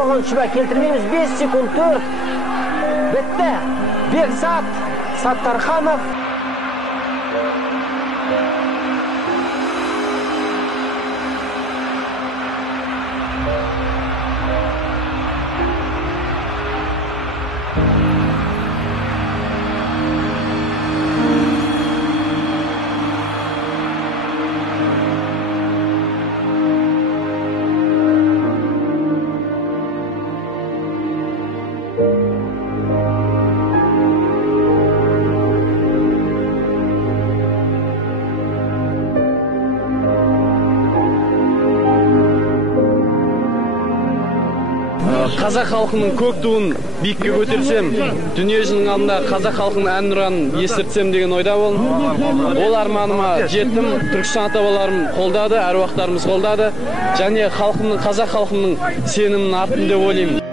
Оған шүбә келтірмейміз. 5 секунд 4. Бітті. Бекзат Саттарханов. Қазақ халқының көк туын биікке көтерсем, дүниежүзінің алдында қазақ халқының әнұранын естіртсем деген ойда болдым. Ол арманыма жеттім. Түркістан ата-бабаларым қолдады, әруақтарымыз қолдады. Және қазақ халқының сенімін арттым деп ойлаймын.